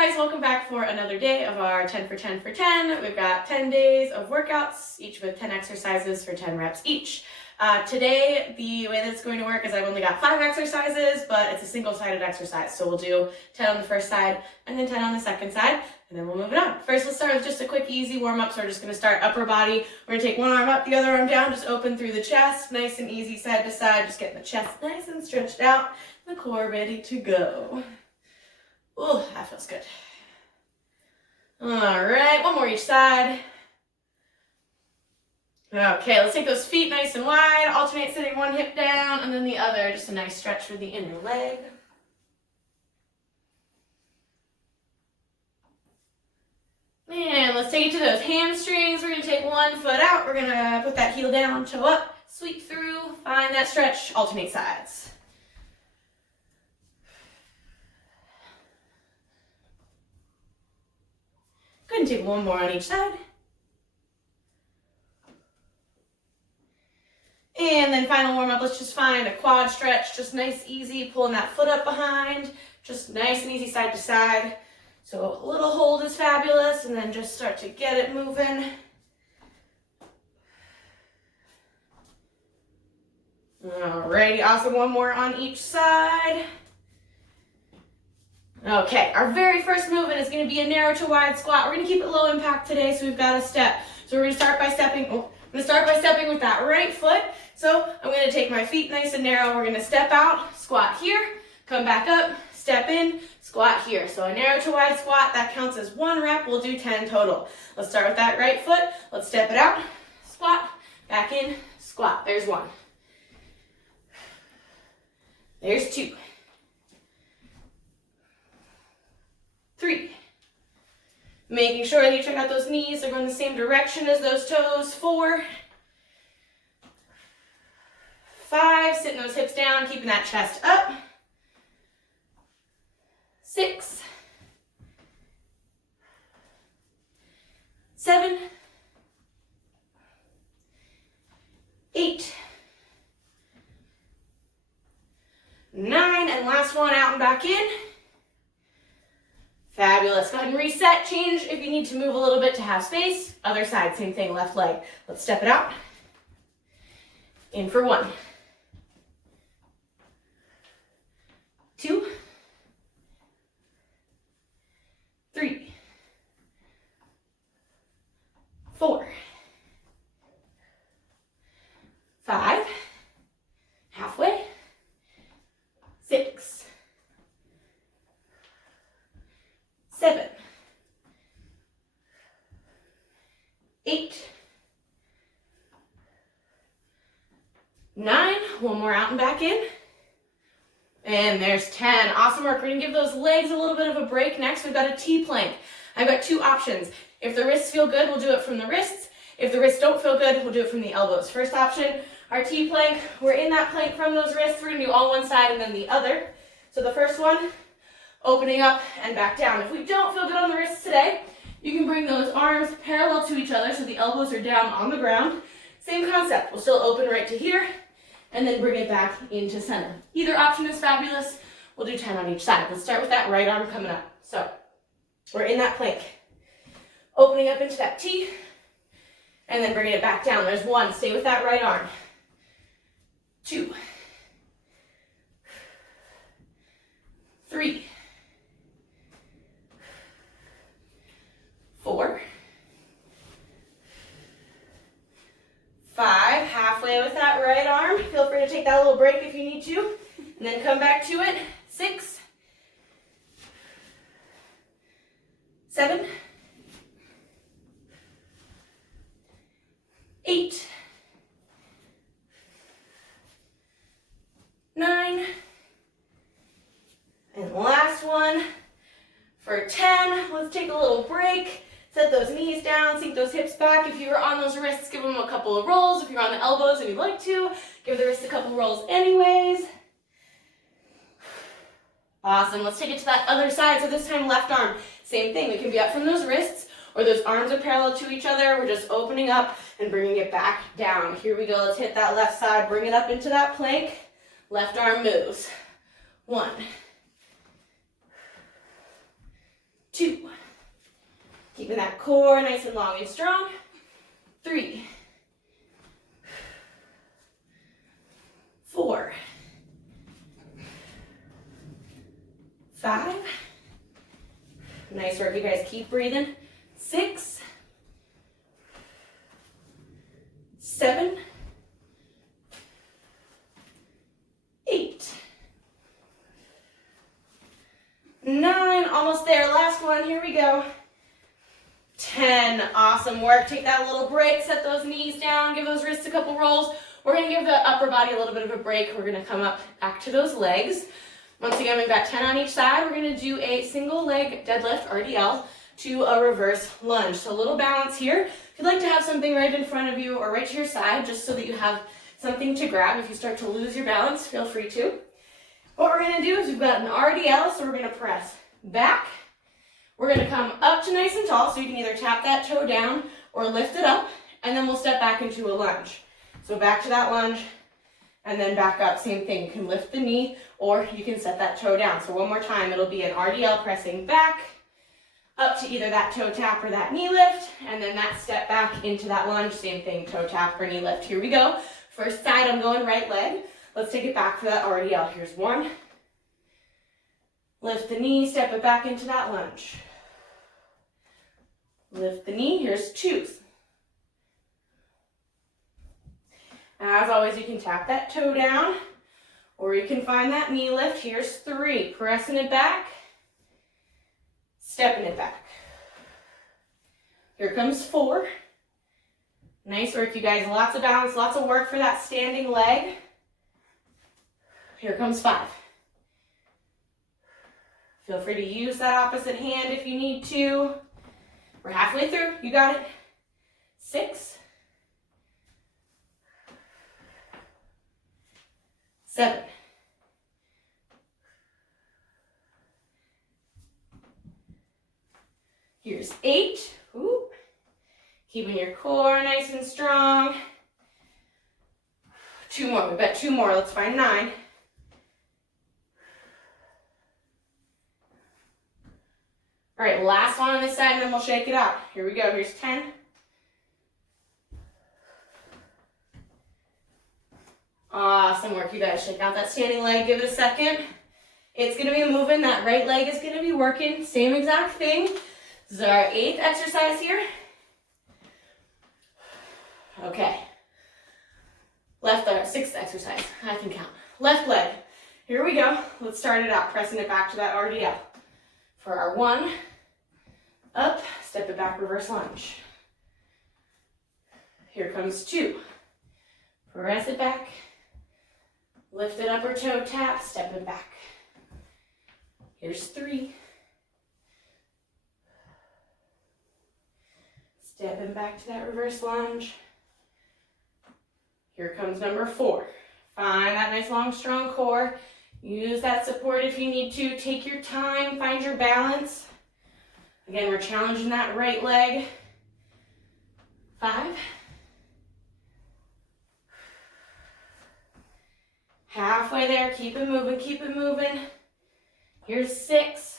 guys, welcome back for another day of our 10 for 10 for 10. We've got 10 days of workouts, each with 10 exercises for 10 reps each. Today, the way that it's going to work is I've only got 5 exercises, but it's a single-sided exercise. So we'll do 10 on the first side and then 10 on the second side, and then we'll move it on. First, let's start with just a quick, easy warm-up. So we're just going to start upper body. We're going to take one arm up, the other arm down, just open through the chest, nice and easy side to side, just getting the chest nice and stretched out, the core ready to go. Ooh, that feels good. All right, one more each side. Okay, let's take those feet nice and wide, alternate sitting one hip down and then the other, just a nice stretch for the inner leg. And let's take it to those hamstrings. We're gonna take one foot out, we're gonna put that heel down, toe up, sweep through, find that stretch, alternate sides. Go ahead and take one more on each side. And then final warm up, let's just find a quad stretch, just nice, easy, pulling that foot up behind, just nice and easy side to side. So a little hold is fabulous, and then just start to get it moving. Alrighty, awesome, one more on each side. Okay, our very first movement is going to be a narrow to wide squat. We're going to keep it low impact today, so we've got a step. So we're going to start by stepping with that right foot. So I'm going to take my feet nice and narrow. We're going to step out, squat here, come back up, step in, squat here. So a narrow to wide squat, that counts as 1 rep. We'll do 10 total. Let's start with that right foot. Let's step it out, squat, back in, squat. There's 1. There's 2. 3. Making sure that you check out those knees. They're going the same direction as those toes. 4. 5. Sitting those hips down, keeping that chest up. 6. 7. 8. 9. And last one, out and back in. Fabulous. Go ahead and reset, change if you need to move a little bit to have space. Other side, same thing, left leg. Let's step it out. In for 1. 2. 3. 4. 5. Halfway. 6. 7. 8. 9. One more out and back in. And there's 10. Awesome work. We're going to give those legs a little bit of a break. Next, we've got a T-plank. I've got 2 options. If the wrists feel good, we'll do it from the wrists. If the wrists don't feel good, we'll do it from the elbows. First option, our T-plank. We're in that plank from those wrists. We're going to do all one side and then the other. So the first one, opening up and back down. If we don't feel good on the wrists today, you can bring those arms parallel to each other so the elbows are down on the ground. Same concept. We'll still open right to here and then bring it back into center. Either option is fabulous. We'll do 10 on each side. Let's start with that right arm coming up. So we're in that plank. Opening up into that T and then bringing it back down. There's 1. Stay with that right arm. 2. 3. 4. 5. Halfway with that right arm. Feel free to take that little break if you need to. And then come back to it. 6. 7. 8. 9. And last one for 10. Let's take a little break. Set those knees down, sink those hips back. If you're on those wrists, give them a couple of rolls. If you're on the elbows and you'd like to, give the wrists a couple rolls anyways. Awesome. Let's take it to that other side. So this time left arm. Same thing. We can be up from those wrists or those arms are parallel to each other. We're just opening up and bringing it back down. Here we go. Let's hit that left side. Bring it up into that plank. Left arm moves. 1. 2. Keeping that core nice and long and strong. 3. 4. 5. Nice work, you guys. Keep breathing. 6. 7. 8. 9. Almost there. Last one. Here we go. 10. Awesome work. Take that little break. Set those knees down. Give those wrists a couple rolls. We're going to give the upper body a little bit of a break. We're going to come up back to those legs. Once again, we've got 10 on each side. We're going to do a single leg deadlift, RDL, to a reverse lunge. So a little balance here. If you'd like to have something right in front of you or right to your side, just so that you have something to grab. If you start to lose your balance, feel free to. What we're going to do is we've got an RDL, so we're going to press back. We're going to come up to nice and tall, so you can either tap that toe down or lift it up, and then we'll step back into a lunge. So back to that lunge, and then back up, same thing. You can lift the knee, or you can set that toe down. So one more time, it'll be an RDL pressing back, up to either that toe tap or that knee lift, and then that step back into that lunge, same thing, toe tap or knee lift. Here we go. First side, I'm going right leg. Let's take it back for that RDL. Here's 1. Lift the knee, step it back into that lunge. Lift the knee, here's 2. As always, you can tap that toe down, or you can find that knee lift. Here's 3. Pressing it back, stepping it back. Here comes 4. Nice work, you guys. Lots of balance, lots of work for that standing leg. Here comes 5. Feel free to use that opposite hand if you need to. We're halfway through. You got it. 6. 7. 8. Ooh. Keeping your core nice and strong. 2 more. We've got 2 more. Let's find 9. All right, last one on this side, and then we'll shake it out. Here we go. Here's 10. Awesome work, you guys. Shake out that standing leg. Give it a second. It's going to be moving. That right leg is going to be working. Same exact thing. This is our 8th exercise here. Okay. Left leg, 6th exercise. I can count. Left leg. Here we go. Let's start it out. Pressing it back to that RDL. For our 1, up, step it back, reverse lunge. Here comes 2. Press it back. Lift it up or toe tap, step it back. Here's 3. Stepping back to that reverse lunge. Here comes number 4. Find that nice long strong core. Use that support if you need to. Take your time, find your balance. Again, we're challenging that right leg. 5. Halfway there, keep it moving, keep it moving. Here's 6.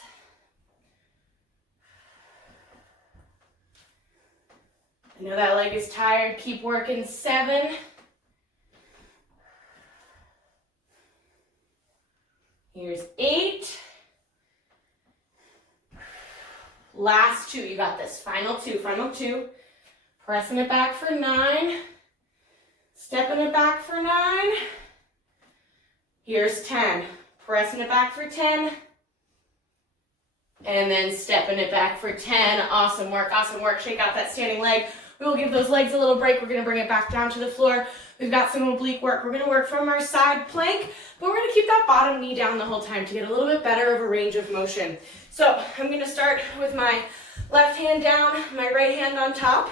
I know that leg is tired, keep working. 7. Here's 8. Last 2, you got this. Final 2, final 2. Pressing it back for 9. Stepping it back for 9. Here's 10. Pressing it back for 10. And then stepping it back for 10. Awesome work, awesome work. Shake out that standing leg. We will give those legs a little break. We're going to bring it back down to the floor. We've got some oblique work. We're going to work from our side plank, but we're going to keep that bottom knee down the whole time to get a little bit better of a range of motion. So I'm going to start with my left hand down, my right hand on top.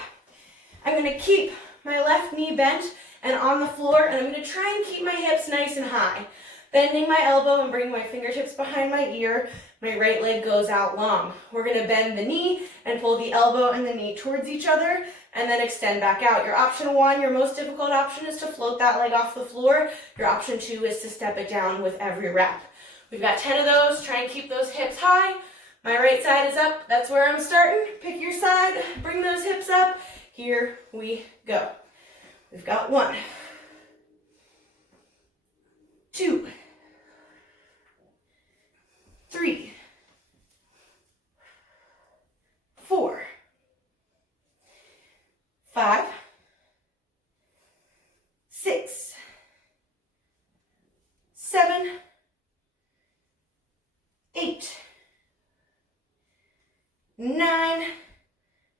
I'm going to keep my left knee bent and on the floor, and I'm going to try and keep my hips nice and high. Bending my elbow and bring my fingertips behind my ear. My right leg goes out long. We're going to bend the knee and pull the elbow and the knee towards each other and then extend back out. Your option 1, your most difficult option, is to float that leg off the floor. Your option 2 is to step it down with every rep. We've got 10 of those. Try and keep those hips high. My right side is up. That's where I'm starting. Pick your side. Bring those hips up. Here we go. We've got 1, 2, 3, 4, 5, 6, 7, 8, 9,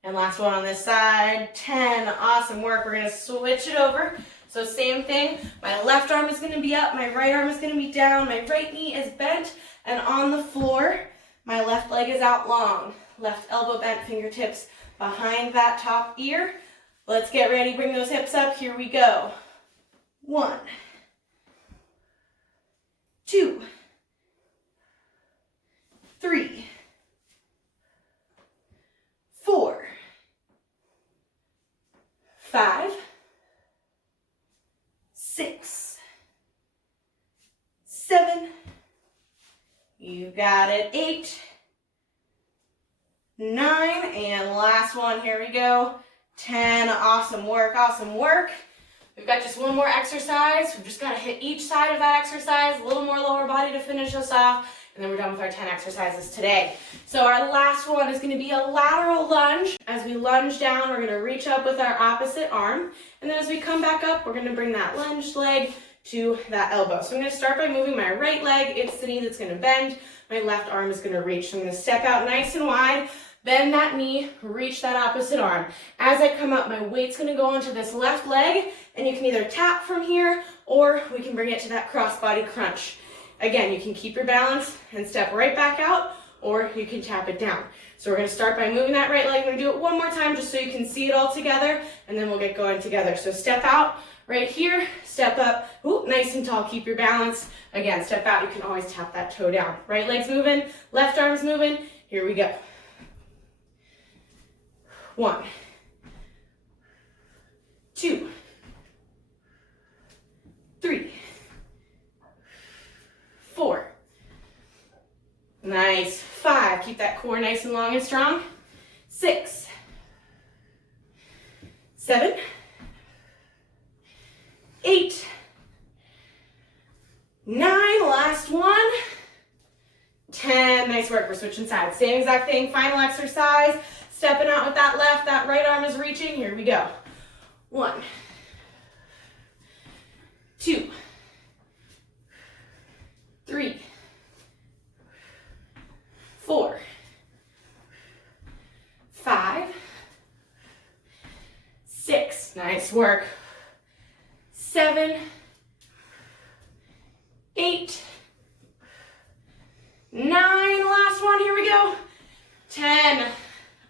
and last one on this side, 10. Awesome work. We're gonna switch it over. So same thing, my left arm is gonna be up, my right arm is gonna be down, my right knee is bent, and on the floor, my left leg is out long. Left elbow bent, fingertips behind that top ear. Let's get ready, bring those hips up, here we go. 1, 2, 3, 4, 5, 6, 7, you got it, 8, 9, and last one, here we go, 10. Awesome work, awesome work. We've got just one more exercise. We've just got to hit each side of that exercise, a little more lower body to finish us off, and then we're done with our 10 exercises today. So our last one is going to be a lateral lunge. As we lunge down, we're going to reach up with our opposite arm, and then as we come back up, we're going to bring that lunged leg to that elbow. So I'm going to start by moving my right leg. It's the knee that's going to bend. My left arm is going to reach. So I'm going to step out nice and wide, bend that knee, reach that opposite arm. As I come up, my weight's going to go onto this left leg, and you can either tap from here, or we can bring it to that cross-body crunch. Again, you can keep your balance and step right back out, or you can tap it down. So we're going to start by moving that right leg. We're going to do it one more time just so you can see it all together, and then we'll get going together. So step out right here, step up, ooh, nice and tall, keep your balance. Again, step out, you can always tap that toe down. Right leg's moving, left arm's moving, here we go. 1, 2, 3, 4, nice, 5, keep that core nice and long and strong, 6, 7, 8, 9, last one, 10, nice work, we're switching sides, same exact thing, final exercise, stepping out with that left, that right arm is reaching, here we go, 1, 2, 3, 4, 5, 6, nice work, 7, 8, 9, last one, here we go, 10,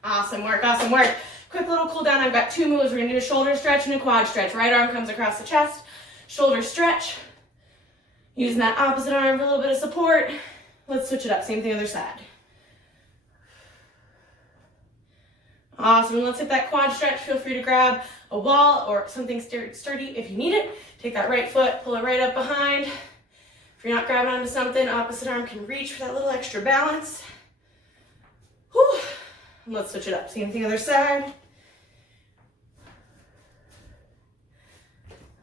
awesome work, awesome work. Quick little cool down, I've got 2 moves, we're gonna do a shoulder stretch and a quad stretch. Right arm comes across the chest, shoulder stretch, using that opposite arm for a little bit of support. Let's switch it up, same thing other side. Awesome, and let's hit that quad stretch. Feel free to grab a wall or something sturdy if you need it. Take that right foot, pull it right up behind. If you're not grabbing onto something, opposite arm can reach for that little extra balance. Whew. And let's switch it up, same thing other side.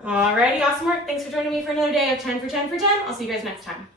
Alrighty, awesome work. Thanks for joining me for another day of 10 for 10 for 10. I'll see you guys next time.